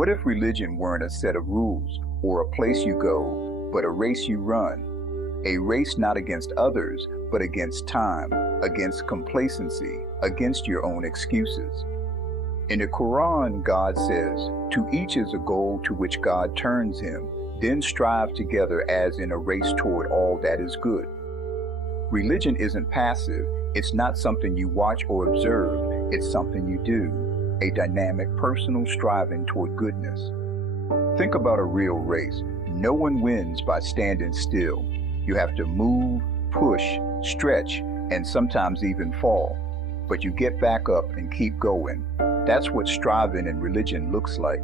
What if religion weren't a set of rules or a place you go, but a race you run? A race not against others, but against time, against complacency, against your own excuses. In the Quran, God says, "To each is a goal to which God turns him, then strive together as in a race toward all that is good." Religion isn't passive. It's not something you watch or observe. It's something you do, a dynamic, personal striving toward goodness. Think about a real race. No one wins by standing still. You have to move, push, stretch, and sometimes even fall. But you get back up and keep going. That's what striving in religion looks like.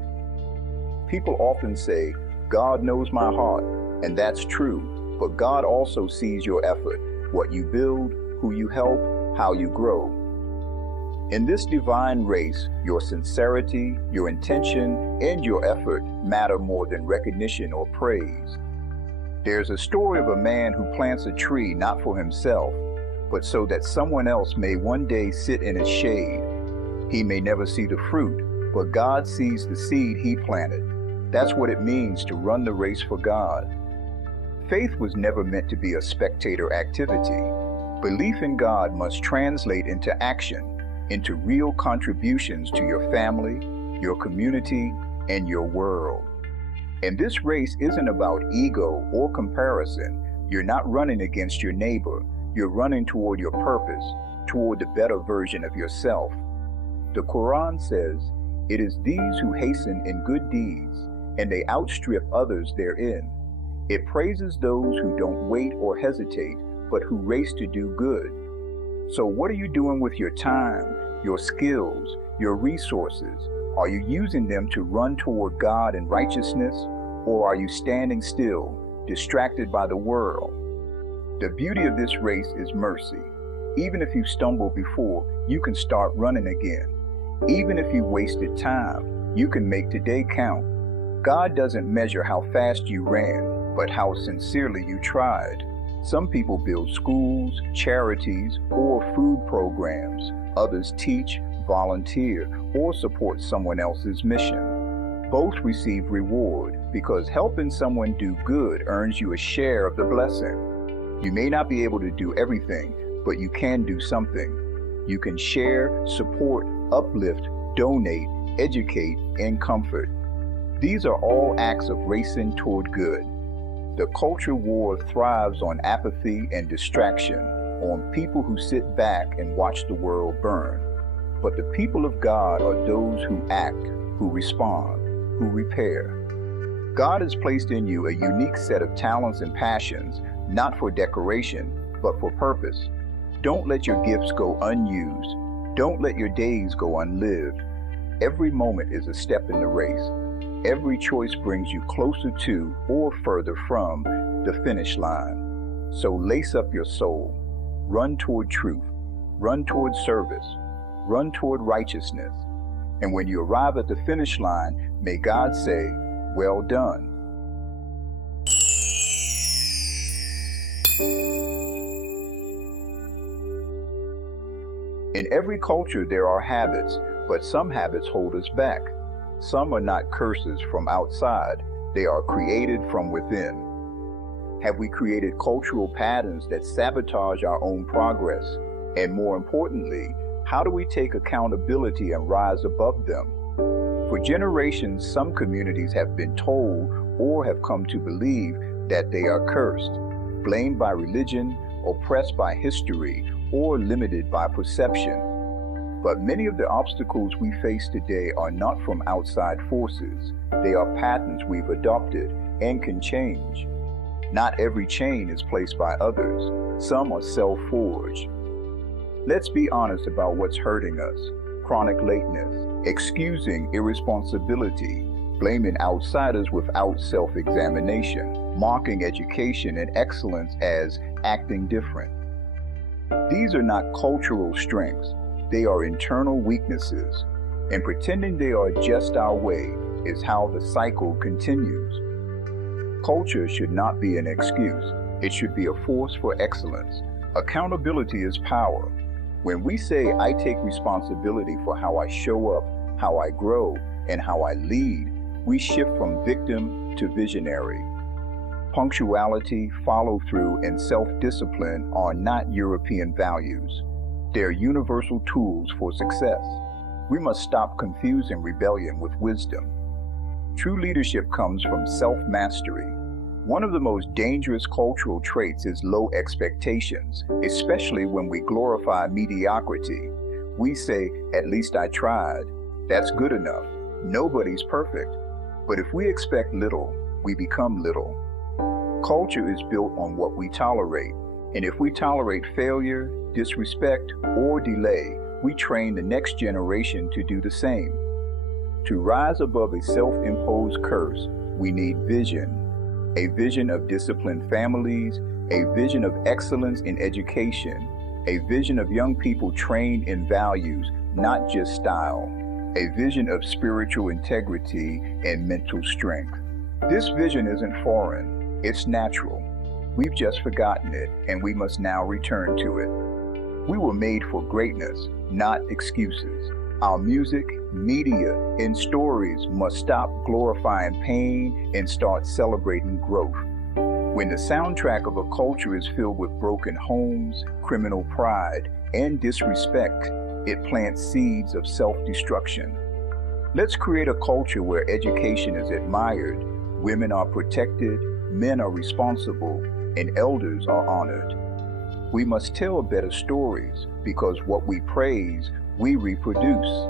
People often say, "God knows my heart," and that's true, but God also sees your effort, what you build, who you help, how you grow. In this divine race, your sincerity, your intention, and your effort matter more than recognition or praise. There's a story of a man who plants a tree not for himself, but so that someone else may one day sit in its shade. He may never see the fruit, but God sees the seed he planted. That's what it means to run the race for God. Faith was never meant to be a spectator activity. Belief in God must translate into action, into real contributions to your family, your community, and your world. And this race isn't about ego or comparison. You're not running against your neighbor. You're running toward your purpose, toward the better version of yourself. The Quran says, "It is these who hasten in good deeds, and they outstrip others therein." It praises those who don't wait or hesitate, but who race to do good. So what are you doing with your time, your skills, your resources? Are you using them to run toward God and righteousness, or are you standing still, distracted by the world? The beauty of this race is mercy. Even if you stumbled before, you can start running again. Even if you wasted time, you can make today count. God doesn't measure how fast you ran, but how sincerely you tried. Some people build schools, charities, or food programs. Others teach, volunteer, or support someone else's mission. Both receive reward because helping someone do good earns you a share of the blessing. You may not be able to do everything, but you can do something. You can share, support, uplift, donate, educate, and comfort. These are all acts of racing toward good. The culture war thrives on apathy and distraction, on people who sit back and watch the world burn. But the people of God are those who act, who respond, who repair. God has placed in you a unique set of talents and passions, not for decoration, but for purpose. Don't let your gifts go unused. Don't let your days go unlived. Every moment is a step in the race. Every choice brings you closer to or further from the finish line. So lace up your soul. Run toward truth. Run toward service. Run toward righteousness. And when you arrive at the finish line, may God say, "Well done." In every culture there are habits, but some habits hold us back. Some are not curses from outside, they are created from within. Have we created cultural patterns that sabotage our own progress? And more importantly, how do we take accountability and rise above them? For generations, some communities have been told or have come to believe that they are cursed, blamed by religion, oppressed by history, or limited by perception. But many of the obstacles we face today are not from outside forces. They are patterns we've adopted and can change. Not every chain is placed by others. Some are self-forged. Let's be honest about what's hurting us. Chronic lateness, excusing irresponsibility, blaming outsiders without self-examination, mocking education and excellence as acting different. These are not cultural strengths. They are internal weaknesses, and pretending they are just our way is how the cycle continues. Culture should not be an excuse. It should be a force for excellence. Accountability is power. When we say, "I take responsibility for how I show up, how I grow, and how I lead," we shift from victim to visionary. Punctuality, follow-through, and self-discipline are not European values. They're universal tools for success. We must stop confusing rebellion with wisdom. True leadership comes from self-mastery. One of the most dangerous cultural traits is low expectations, especially when we glorify mediocrity. We say, "At least I tried." That's good enough. Nobody's perfect. But if we expect little, we become little. Culture is built on what we tolerate, and if we tolerate failure, disrespect, or delay, we train the next generation to do the same. To rise above a self-imposed curse, we need vision. A vision of disciplined families, a vision of excellence in education, a vision of young people trained in values, not just style, a vision of spiritual integrity and mental strength. This vision isn't foreign. It's natural. We've just forgotten it, and we must now return to it. We were made for greatness, not excuses. Our music, media, and stories must stop glorifying pain and start celebrating growth. When the soundtrack of a culture is filled with broken homes, criminal pride, and disrespect, it plants seeds of self-destruction. Let's create a culture where education is admired, women are protected, men are responsible, and elders are honored. We must tell better stories because what we praise, we reproduce.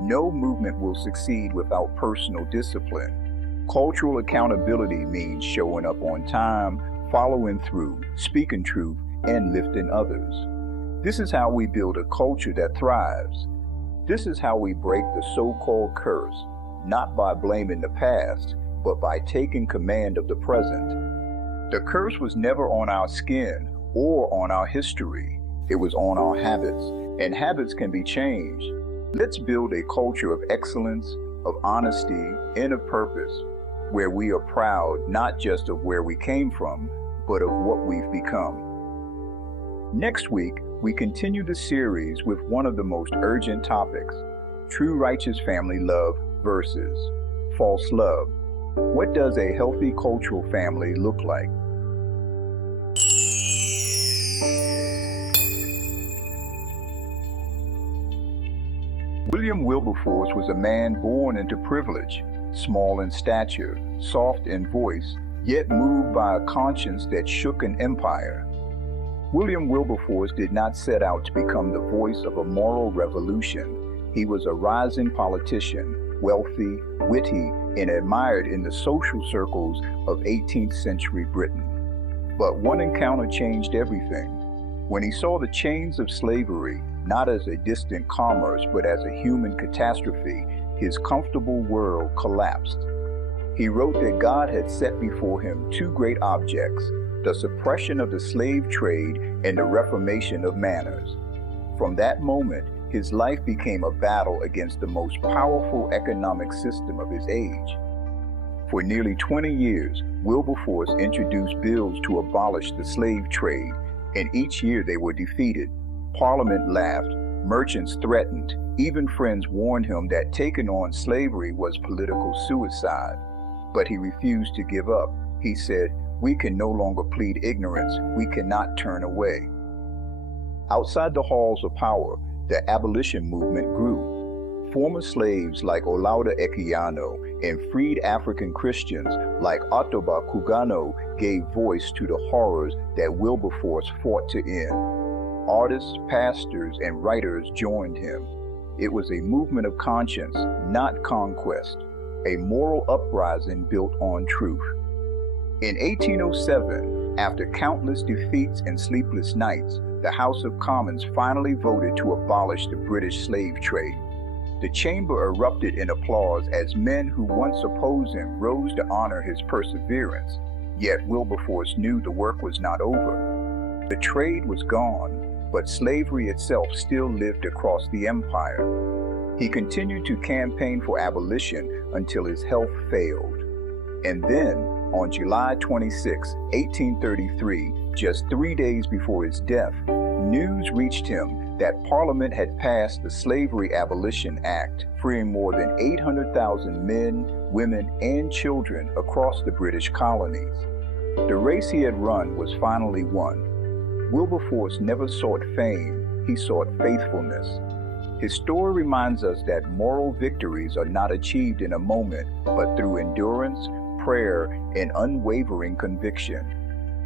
No movement will succeed without personal discipline. Cultural accountability means showing up on time, following through, speaking truth, and lifting others. This is how we build a culture that thrives. This is how we break the so-called curse, not by blaming the past, but by taking command of the present. The curse was never on our skin or on our history. It was on our habits, and habits can be changed. Let's build a culture of excellence, of honesty, and of purpose, where we are proud not just of where we came from, but of what we've become. Next week, we continue the series with one of the most urgent topics, true righteous family love versus false love. What does a healthy cultural family look like? William Wilberforce was a man born into privilege, small in stature, soft in voice, yet moved by a conscience that shook an empire. William Wilberforce did not set out to become the voice of a moral revolution. He was a rising politician, wealthy, witty, and admired in the social circles of 18th century Britain. But one encounter changed everything. When he saw the chains of slavery, not as a distant commerce, but as a human catastrophe, his comfortable world collapsed. He wrote that God had set before him two great objects, the suppression of the slave trade and the reformation of manners. From that moment, his life became a battle against the most powerful economic system of his age. For nearly 20 years, Wilberforce introduced bills to abolish the slave trade, and each year they were defeated. Parliament laughed, merchants threatened, even friends warned him that taking on slavery was political suicide. But he refused to give up. He said, "We can no longer plead ignorance. We cannot turn away." Outside the halls of power, the abolition movement grew. Former slaves like Olaudah Equiano and freed African Christians like Ottobah Kugano gave voice to the horrors that Wilberforce fought to end. Artists, pastors, and writers joined him. It was a movement of conscience, not conquest, a moral uprising built on truth. In 1807, after countless defeats and sleepless nights, the House of Commons finally voted to abolish the British slave trade. The chamber erupted in applause as men who once opposed him rose to honor his perseverance. Yet Wilberforce knew the work was not over. The trade was gone, but slavery itself still lived across the empire. He continued to campaign for abolition until his health failed. And then, on July 26, 1833, just 3 days before his death, news reached him that Parliament had passed the Slavery Abolition Act, freeing more than 800,000 men, women, and children across the British colonies. The race he had run was finally won. Wilberforce never sought fame, he sought faithfulness. His story reminds us that moral victories are not achieved in a moment, but through endurance, prayer, and unwavering conviction.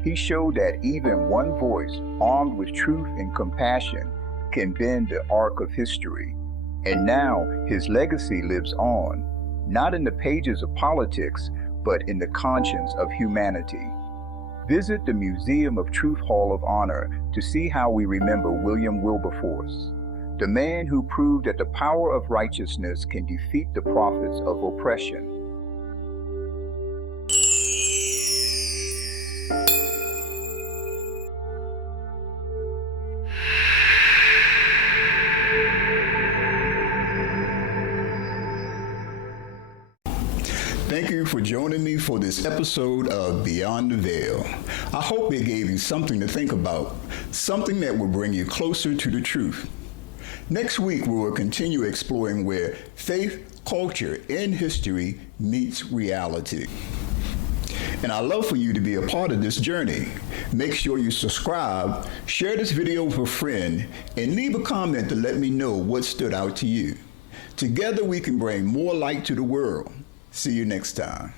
He showed that even one voice, armed with truth and compassion, can bend the arc of history. And now his legacy lives on, not in the pages of politics, but in the conscience of humanity. Visit the Museum of Truth Hall of Honor to see how we remember William Wilberforce, the man who proved that the power of righteousness can defeat the prophets of oppression. Thank you for joining me for this episode of Beyond the Veil. I hope it gave you something to think about, something that will bring you closer to the truth. Next week, we will continue exploring where faith, culture, and history meets reality. And I'd love for you to be a part of this journey. Make sure you subscribe, share this video with a friend, and leave a comment to let me know what stood out to you. Together, we can bring more light to the world. See you next time.